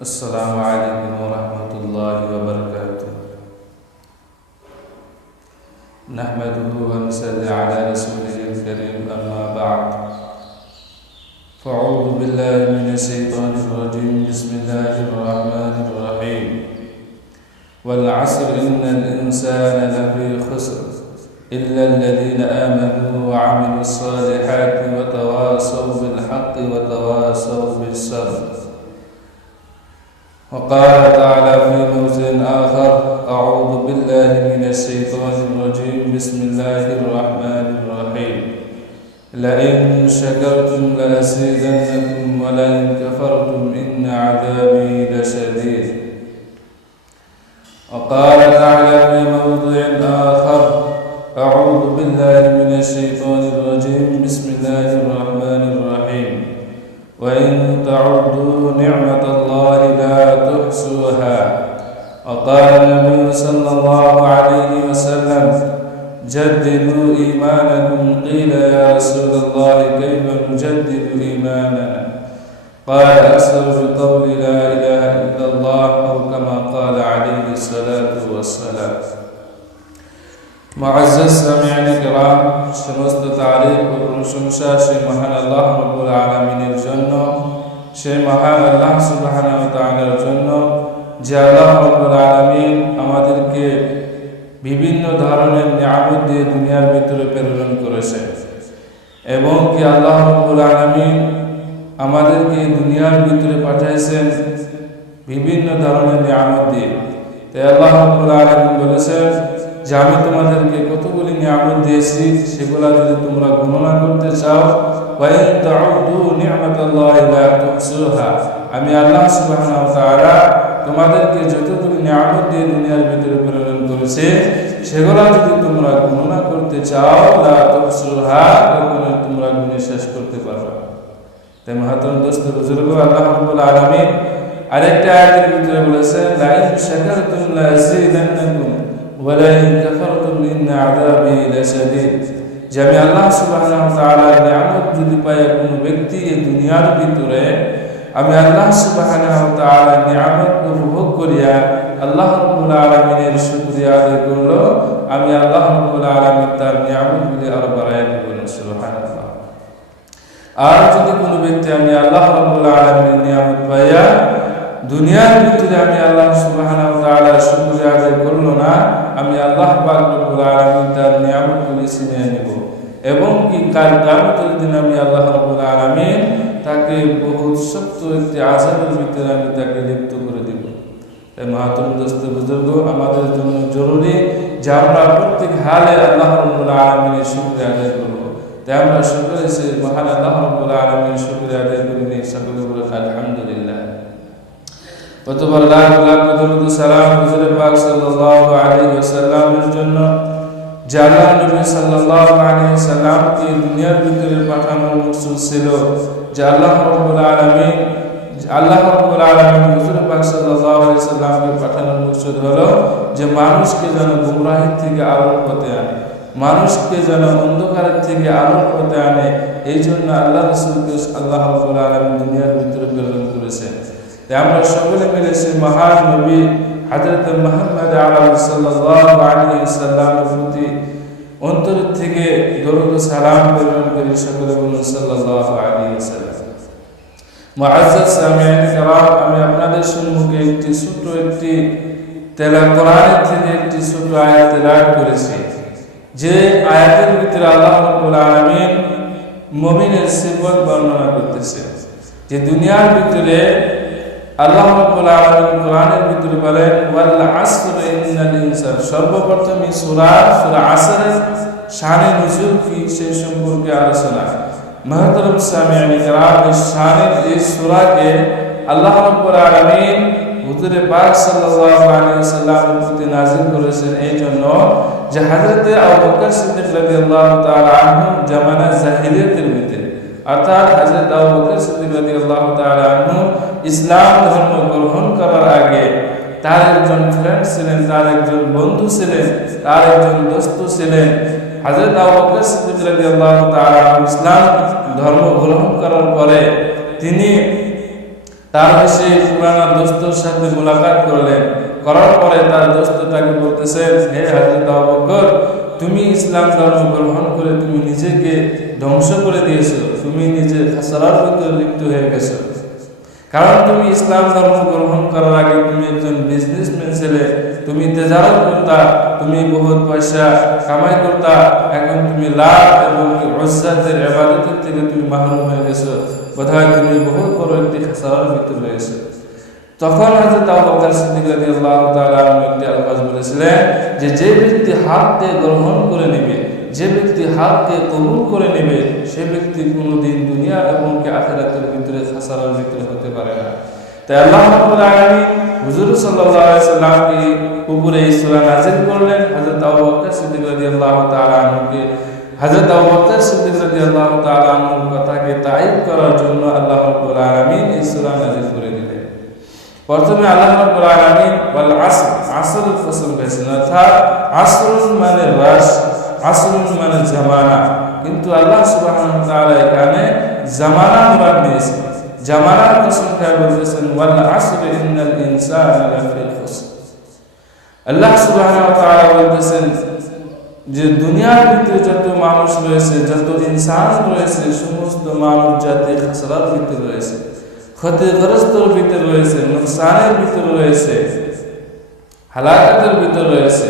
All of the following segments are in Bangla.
السلام عليكم ورحمة الله وبركاته. نحمده ونصلي على رسوله الكريم أما بعد. فأعوذ بالله من الشيطان الرجيم. بسم الله الرحمن الرحيم. والعصر إن الإنسان لفي خسر. إلا الذين آمنوا وعملوا الصالحات وتواصوا بالحق وتواصوا بالصبر. وقال تعالى في موزن آخر أعوذ بالله من الشيطان الرجيم. بسم الله الرحمن الرحيم. لئن شكرتم لأزيدنكم ولئن كفرتم إن عذابي لشديد. وقال الشيطان الرجيم. بسم الله الرحمن الرحيم. وإن تعدوا نعمة الله لا تحصوها. وقال النبي صلى الله عليه وسلم جددوا إيمانكم. قيل يا رسول الله كيف نجدد إيماننا؟ قال أكثر بقول لا إله إلا الله أو كما قال عليه الصلاة والسلام. معزز سامعين الكرام সমস্ত তারিফ ও প্রশংসা সেই মহান আল্লাহ রব্বুল আলমিনের জন্য সেই মহান আল্লাহ সুবহানাহু ওয়া তাআলার জন্য যে আল্লাহ রব্বুল আলামিন আমাদেরকে বিভিন্ন ধরনের নিয়ামত দিয়ে দুনিয়ার ভিতরে প্রেরণ করেছে এবং কি আল্লাহ রব্বুল আলামিন আমাদেরকে দুনিয়ার ভিতরে পাঠাইছেন বিভিন্ন ধরনের নিয়ামত দিয়ে তাই আল্লাহ রব্বুল আলামিন বলেছেন যে আমি তোমাদেরকে কতগুলি নিয়ামত দিয়েছি, সেগুলা যদি তোমরা গণনা করতে চাও আমি আল্লাহ তোমাদেরকে যতগুলি নিয়ামত দিয়ে দুনিয়ার ভিতরে প্রেরণ করেছে, সেগুলা যদি তোমরা গণনা করতে চাও কখনো তোমরা গুণে শেষ করতে পারবে তাই মহাতম দোস্ত বুজুর্গ, আল্লাহ আরেকটা আয়াতের ভিতরে লা ওয়ালাইন কাফারতুম ইন আযাবি লাশাদীদ যে আল্লাহ সুবহানাহু ওয়া তাআলার নিয়ামত যদি পায় কোনো ব্যক্তি এই দুনিয়ার ভিতরে, আমি আল্লাহ সুবহানাহু ওয়া তাআলার নিয়ামত উপভোগ করিয়া আল্লাহ রাব্বুল আলামিনের শুকরিয়া আদায় করল। আমি আল্লাহ রাব্বুল আলামিন তার নিয়ামতগুলি আরও বাড়াইয়া দেবেন সুবহানাল্লাহ। আর যদি কোনো ব্যক্তি আমি আল্লাহ রাব্বুল আলামিনের নিয়ামত পাইয়া দুনিয়ার ভিতরে আমি আল্লাহ সুবহানাহু ওয়া আদায় করল না আমি আল্লাহ পাক রব্বুল আলামিন তার নিয়ামতগুলি ছিনিয়ে নেব। এবং কি কাল কিয়ামতের দিন আমি আল্লাহ রাব্বুল আলামিন তাকে বহুত শক্ত একটি আযাবের ভিতরে আমি তাকে লিপ্ত করে দেব। তাই মাহাতুম দোস্ত বুজুর্গ, আমাদের জন্য জরুরি যে আমরা প্রত্যেক হালে আল্লাহ রাব্বুল আলামিনের শুকরিয়া আদায় করব। তাই আমরা শুকরে সে মহান আল্লাহ রাব্বুল আলামিনের শুকরিয়া আদায় করি নিই সকলে বলে আলহামদুলিল্লাহ। কতবার লাখ লাখ দরুদ সালাম হুজুর পাক সাল্লাল্লাহু আলাইহি ওয়াসাল্লামের জন্য জানা নবী সাল্লাল্লাহু আলাইহি সাল্লাম কে দুনিয়ার ভিতরে পাঠানোর মকসুদ ছিল যে আল্লাহ রাব্বুল আলামিন, আল্লাহ রাব্বুল আলামিন হুজুর পাক সাল্লাল্লাহু আলাইহি সাল্লামকে পাঠানোর মকসুদ হলো যে মানুষকে যেন গুমরাহি থেকে আলোর পথে আনে, মানুষকে যেন অন্ধকারের থেকে আলোর পথে আনে। এই জন্য আল্লাহ রসুলকে আল্লাহ রাব্বুল আলামিন আমরা সকলে মিলে সেই মহান নবী হাজরত মোহাম্মদ আলম সাল্লামের প্রতি অন্তর থেকে দরুদ সালাম প্রেরণ করি সকলে বলুন সাল্লাহ আলী আমি আপনাদের সম্মুখে একটি ছোট্ট একটি তেলা, কোরআনের থেকে একটি ছোট আয়াত তেলাট করেছি। যে আয়াতের ভিতরে আল্লাহ রব্বুল আলামিন মুমিনের সিফত বর্ণনা করতেছে। যে দুনিয়ার ভিতরে আল্লাহ রাব্বুল আলামিন কোরআনের ভিতরে বলেন ওয়াল আসর ইন্নাল ইনসান সর্বপ্রথম এই সূরা সূরা আসরের শানে নুজুল কি সেই সম্পর্কে আলোচনা মহতরম সামিয়ানি کرام এই শানের এই সূরাকে আল্লাহ রাব্বুল আলামিন হুজুর পাক সাল্লাল্লাহু আলাইহি ওয়াসাল্লামের প্রতি নাযিল করেছেন এই জন্য যে হযরত আবু বকর সিদ্দিক রাদিয়াল্লাহু তাআলা আনহু জামানা জাহিলিয়াতের ভিতরে অর্থাৎ হযরত আবু বকর সিদ্দিক রাদিয়াল্লাহু তাআলা আনহু ইসলাম ধর্ম গ্রহণ করার আগে তার একজন ফ্রেন্ড ছিলেন, তার একজন বন্ধু ছিলেন, তার একজন দোস্ত ছিলেন। হযরত আবু বকর সিদ্দিক রাদিয়াল্লাহু তাআলা ইসলাম ধর্ম গ্রহণ করার পরে তিনি তার সেই পুরানা দোস্তর সাথে মোলাকাত করলেন। করার পরে তার দোস্ত তাকে বলতেছেন হে হাজরত আবু বকর তুমি ইসলাম ধর্ম গ্রহণ করে তুমি নিজেকে ধ্বংস করে দিয়েছ, তুমি নিজে খাসারার ভিতরে লিপ্ত হয়ে গেছো। কারণ তুমি ইসলাম ধর্ম গ্রহণ করার আগে তুমি একজন বিজনেসম্যান ছেলে, তুমি তেজারত করতা তুমি বহুত পয়সা কামাই করতা এখন তুমি লাভ এবং রজ্জাতের এবাদতের থেকে তুমি মাহরুম হয়ে গেছো। বোধহয় তুমি বহুত বড় একটি খাসারার ভিতরে রয়েছে। তখন হযরত আবু বকর বলেছিলেন যে যে ব্যক্তি হাতকে গ্রহণ করে নেবে, যে ব্যক্তি হাতকে কবুল করে নেবে, সে ব্যক্তি কোনোদিন দুনিয়া এবং আখিরাতের ভিতরে খাসারার ভিতরে হতে পারে না। তাই আল্লাহ রাব্বুল হুজুর সাল্লাল্লাহু আলাইহি সাল্লামকে নাযিল করলেন। হযরত আবু বকর সিদ্দিক রাদিয়াল্লাহু তাআলা আনহুকে সিদ্দিক রাদিয়াল্লাহু তাআলা তাইদ করার জন্য আল্লাহ রাব্বুল আলামিন এই সূরা নাযিল করে দিলেন প্রথমে আল্লাহ রাব্বুল আলামিন ওয়াল আসর আসর ফসল গেছেন অর্থাৎ আসরুন মানে রাস আসরুন মানে জামানা। কিন্তু আল্লাহ সুবহানাহু ওয়া তাআলা এখানে জামানা মুরাদ নিয়েছেন জামানার কসম খেয়ে বলতেছেন, ওয়াল আসর ইন্নাল ইনসানা লাফি খুসর। আল্লাহ সুবহানাহু ওয়া তাআলা বলতেছেন যে, দুনিয়ার ভিতরে যত মানুষ রয়েছে, যত ইনসান রয়েছে, সমস্ত মানব জাতি খাসরার ভিতরে রয়েছে। ক্ষতিগ্রস্তর ভিতরে রয়েছে, নুকসানের ভিতরে রয়েছে, হালাকাতের ভিতরে রয়েছে।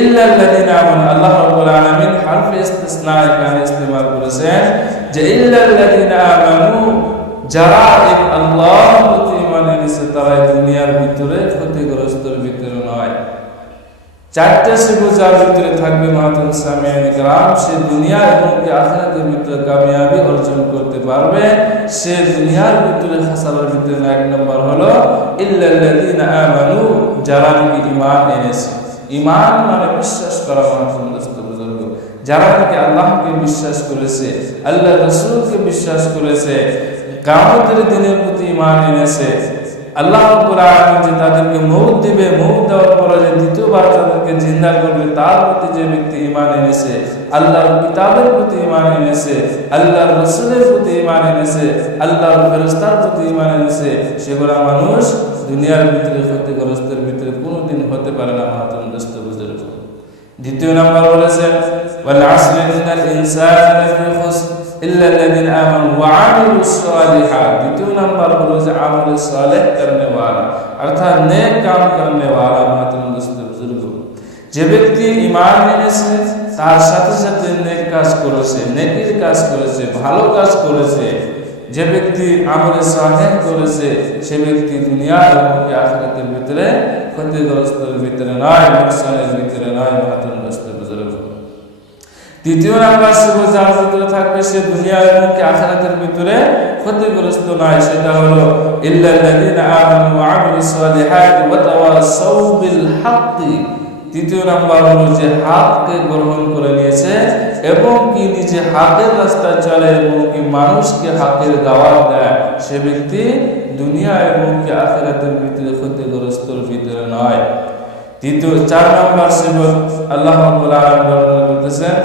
ইল্লাল্লাযিনা আমানু, আল্লাহ রাব্বুল আলামিন হারফে ইসতিসনা এখানে ইস্তেমাল যে ইল্লাল্লাযিনা আমানু, যারা এক আল্লাহ প্রতি ঈমান এনেছে তারা চারটা শিবু যার ভিতরে থাকবে মাহাতুল সামিয়ান গ্রাম সে দুনিয়া এবং আখিরাতের ভিতরে কামিয়াবি অর্জন করতে পারবে। সে দুনিয়ার ভিতরে খাসালার ভিতরে এক নম্বর হলো, ইল্লাল্লাযিনা আমানু, যারা নাকি ঈমান এনেছে। ঈমান মানে বিশ্বাস করা মাহাতুল দোস্ত বুজুর্গ। যারা নাকি আল্লাহকে বিশ্বাস করেছে আল্লাহ রাসূলকে বিশ্বাস করেছে, কিয়ামতের দিনের প্রতি ঈমান এনেছে আল্লাহ যে তাদেরকে মৌত দিবে, মৌত দেওয়ার পরে যে দ্বিতীয়বার তাদেরকে জিন্দা করবে, তার প্রতি যে ব্যক্তি ঈমান এনেছে, আল্লাহর কিতাবের প্রতি ঈমান এনেছে, আল্লাহর রাসূলের প্রতি ঈমান এনেছে, আল্লাহর ফেরেশতার প্রতি ঈমান এনেছে, সেগুলা মানুষ দুনিয়ার ভিতরে ক্ষতিগ্রস্তের ভিতরে কোনোদিন হতে পারে না মাহাতম দোস্ত বুজুর্গ। দ্বিতীয় নাম্বার বলেছেন, ওয়াল আসরি ইন্নাল ইনসানা খুসর। যে ব্যক্তি ইমান এনেছে, তার সাথে সাথে নেক কাজ করেছে, নেকির কাজ করেছে, ভালো কাজ করেছে। যে ব্যক্তি আমলে সাহেব করেছে, সে ব্যক্তি দুনিয়া এবং আখরাতের ভিতরে ক্ষতিগ্রস্তের ভিতরে নয়, নোকসানের ভিতরে নয় মাহাতুন তৃতীয় নাম্বার শুভ যার ভিতরে থাকবে, সে দুনিয়া এবং আখিরাতের ভিতরে ক্ষতিগ্রস্ত নয়। সেটা হলো, ইল্লাল্লাযিনা আমানু ওয়া আমিলুস সালিহাতি ওয়া তাওয়াসাউ বিল হাক্কি। তৃতীয় নাম্বার হলো, যে হাককে গ্রহণ করে নিয়েছে এবং কি নিজে হাকের রাস্তায় চলে এবং কি মানুষকে হাতের দাওয়াত দেয়, সে ব্যক্তি দুনিয়া এবং কি আখিরাতের ভিতরে ক্ষতিগ্রস্তর ভিতরে নয়। তৃতীয়, চার নম্বর সেবক আল্লাহ বলতেছেন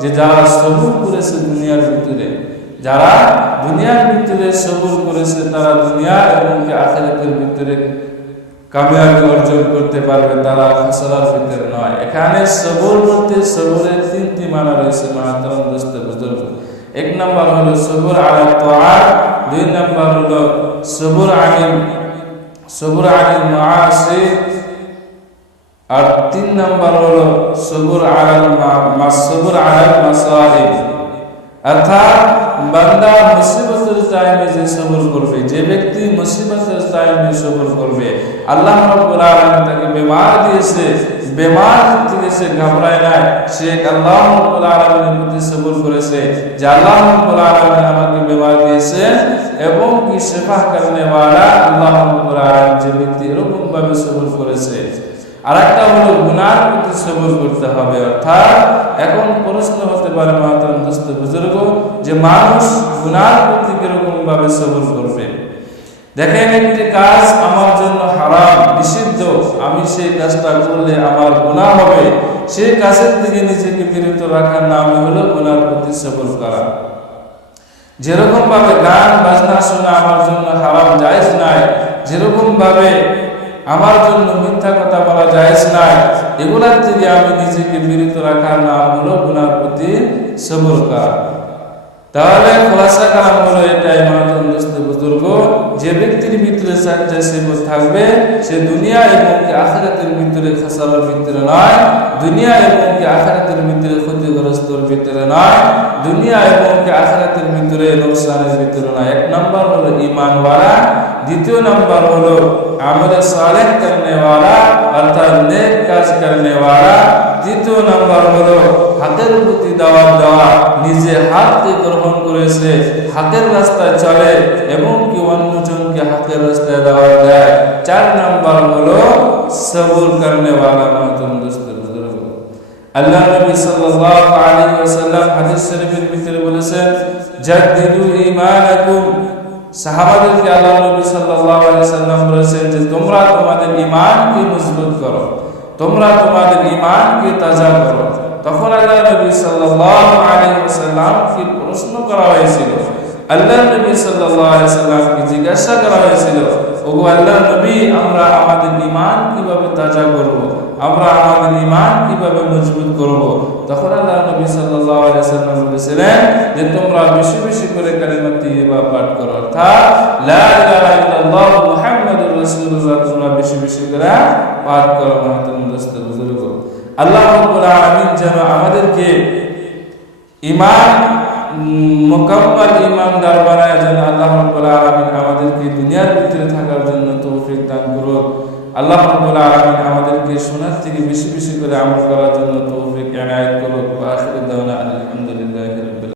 যে যারা সবুর করেছে দুনিয়ার ভিতরে, যারা দুনিয়ার ভিতরে সবুর করেছে, তারা দুনিয়া এবং আখিরাতের ভিতরে কামিয়াবি অর্জন করতে পারবে, তারা ফসলার ভিতরে নয়। এখানে সবর বলতে সবরের তিনটি মানা রয়েছে, মাহাতরম দোস্ত বুজুর্গ। এক নম্বর হলো সবর আলা তাআত, দুই নম্বর হলো সবর আনিল সবর আনিল মাআসি আর তিন নম্বর হলো সবর আলাল মা সবর আলাল মাসাইব অর্থাৎ বান্দা মুসিবতের টাইমে যে সবর করবে, যে ব্যক্তি মুসিবতের টাইমে সবর করবে, আল্লাহ রাব্বুল আলামিন তাকে বেমার দিয়েছে, বেমার থেকে সে ঘাবড়ায় নাই, সে আল্লাহ রাব্বুল আলামিনের প্রতি সবর করেছে, যে আল্লাহ রাব্বুল আলামিন আমাকে বেমার দিয়েছে এবং কি সেবা করনে वाला আল্লাহ রাব্বুল আলামিন যে ব্যক্তি এরকম ভাবে সবর করেছে। আর একটা হলো গুনার প্রতি সবর করতে হবে, অর্থাৎ এখন প্রশ্ন হতে পারে মাতাম দোস্ত বুজুর্গ, যে মানুষ গুনার প্রতি কীরকম ভাবে সবর করবে? দেখেন, একটি কাজ আমার জন্য হারাম, নিষিদ্ধ, আমি সেই কাজটা করলে আমার গুণা হবে। সেই কাজের থেকে নিজেকে বিরত রাখার নামই হলো গুনার প্রতি সবর করা। যেরকম ভাবে গান, বাজনা শোনা আমার জন্য হারাম, জায়েজ নাই। যেরকম ভাবে আমার জন্য মিথ্যা কথা বলা যায় নাই। এগুলার থেকে আমি নিজেকে বিরত রাখার নাম হলো গুনার প্রতি সবর করা তাহলে খোলাসা কালাম হলো এটাই মানুষ দোস্ত বুজুর্গ, যে ব্যক্তির ভিতরে সাজ্জা সেবত থাকবে, সে দুনিয়া এবং আখেরাতের ভিতরে খাসারার ভিতরে নয়। দুনিয়া এবং কি আখিরাতের ভিতরে ক্ষতিগ্রস্তর ভিতরে নয়, দুনিয়া এবং কি আখিরাতের ভিতরে লোকসানের ভিতরে নয়। এক নম্বর হলো ইমান ওয়ালা দ্বিতীয় নম্বর হলো আমলে সালেহ করনে ওয়ালা অর্থাৎ নেক কাজ করনে ওয়ালা তৃতীয় নম্বর হলো হাতের প্রতি দাওয়াত দেওয়া, নিজে হাতকে গ্রহণ করেছে, হাতের রাস্তায় চলে, এবং কি অন্যজনকে হাতের রাস্তায় দাওয়াত দেয়। চার নম্বর হলো সবুর করনে ওয়ালা মাতুম দোস্ত বুজুর্গ আল্লাহ নবী সাল্লাল্লাহু আলাইহি ওয়াসাল্লাম হাদিস শরীফের ভিতরে বলেছেন, জাদ্দিদু ঈমানাকুম। সাহাবাদেরকে আল্লাহ নবী সাল্লাল্লাহু আলাইহি সাল্লাম বলেছেন যে, তোমরা তোমাদের ঈমানকে মজবুত করো, তোমরা তোমাদের ঈমানকে তাজা করো। তখন আল্লাহ নবী সাল্লাল্লাহু আলাইহি ওয়াসাল্লামকে প্রশ্ন করা হয়েছিল। আল্লাহ নবী সাল্লাল্লাহু আলাইহি সাল্লামকে জিজ্ঞাসা করা হয়েছিল, ওগো আল্লাহ নবী, আমরা আমাদের ঈমান কীভাবে তাজা করব? আমরা আমাদের ঈমান কীভাবে মজবুত করব? তখন আল্লাহ নবী সাল্লাল্লাহু আলাইহি সাল্লাম বলেছিলেন যে, তোমরা বেশি বেশি করে কালিমাত তাইয়্যিবা পাঠ করো। অর্থাৎ, লা ইলাহা ইল্লাল্লাহ মুহাম্মাদুর রাসূলুল্লাহ তোমরা বেশি বেশি করে পাঠ করো মহাতম দোস্ত বুজুর্গ। আল্লাহ রাব্বুল আলামিন যেন আমাদেরকে ঈমান, মোকাম্মল ইমানদার বানায় যেন আল্লাহ রাব্বুল আলামিন আমাদেরকে দুনিয়ার ভিতরে থাকার জন্য তৌফিক দান করুন আল্লাহ রাব্বুল আলামিন আমাদেরকে শোনার থেকে বেশি বেশি করে আমল করার জন্য তৌফিক এনায়েত করুন ওয়া আখিরু দাওয়ানা